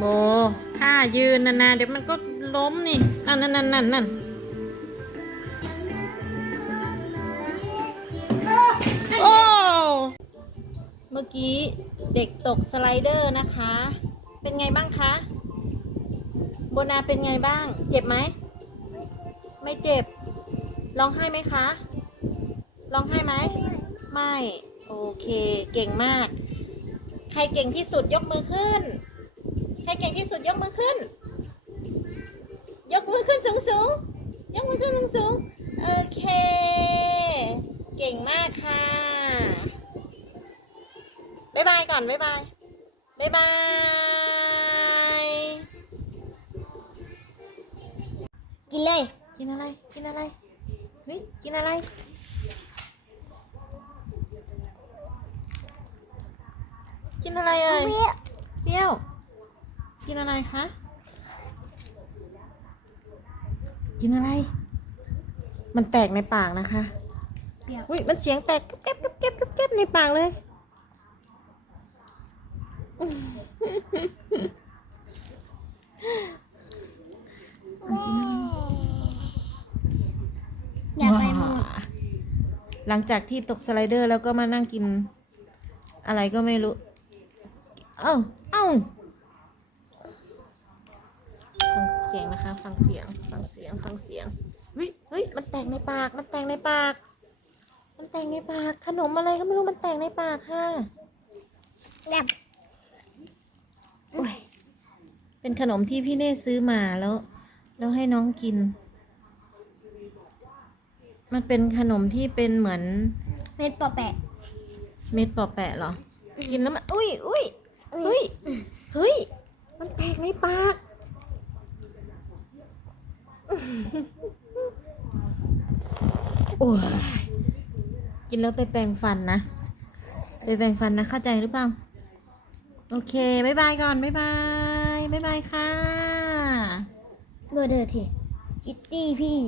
โบถ้ายืนนานๆเดี๋ยวมันก็ล้มนี่นั่นนั่นนั่นนั่นนั่นโอ้เมื่อกี้เด็กตกสไลเดอร์นะคะ เป็นไงบ้างคะ โบนาเป็นไงบ้าง เจ็บไหม ไม่เจ็บ ร้องไห้ไหมคะ ร้องไห้ไหม ไม่ โอเค เก่งมาก ใครเก่งที่สุดยกมือขึ้น รเก่งที่สุดยกมือขึ้น ยกมือขึ้นสูงสูงยกมือขึ้นสูงสูงโอเค เก่งมากค่ะบ๊ายบายก่อนบ๊ายบายบ๊ายบายกินเลย กินอะไร กินอะไรเฮ้ยกินอะไรกินอะไรเอ่ย กินอะไรคะ กินอะไร มันแตกในปากนะคะเปรี้ยวอุ้ยมันเสียงแตกแก๊บแก๊บแก๊บแก๊บแก๊บในปากเลย อยากไปหมดว้าหลังจากที่ตกสไลเดอร์แล้วก็มานั่งกิน อะไรก็ไม่รู้ เอ้า เอ้า ฟัง เสียงนะคะ ฟังเสียง ฟังเสียง ฟังเสียง เฮ้ย เฮ้ย มันแตกในปาก มันแตกในปาก มันแตกในปาก ขนมอะไรก็ไม่รู้ มันแตกในปากค่ะแบบโอ้ยเป็นขนมที่พี่เน่ซื้อมาแล้ว แล้วให้น้องกิน มันเป็นขนมที่เป็นเหมือน เม็ดปอแปะ เม็ดปอแปะเหรอ กินแล้วมัน อุ้ยอุ้ยเฮ้ย เฮ้ย มันแตกในปาก โอ้ยกินแล้วไปแปรงฟันนะ ไปแปรงฟันนะ เข้าใจหรือเปล่า โอเคบ๊ายบายก่อนบ๊ายบายบ๊ายบายค่ะ เบอร์เดอร์ทีคิตตี้พี่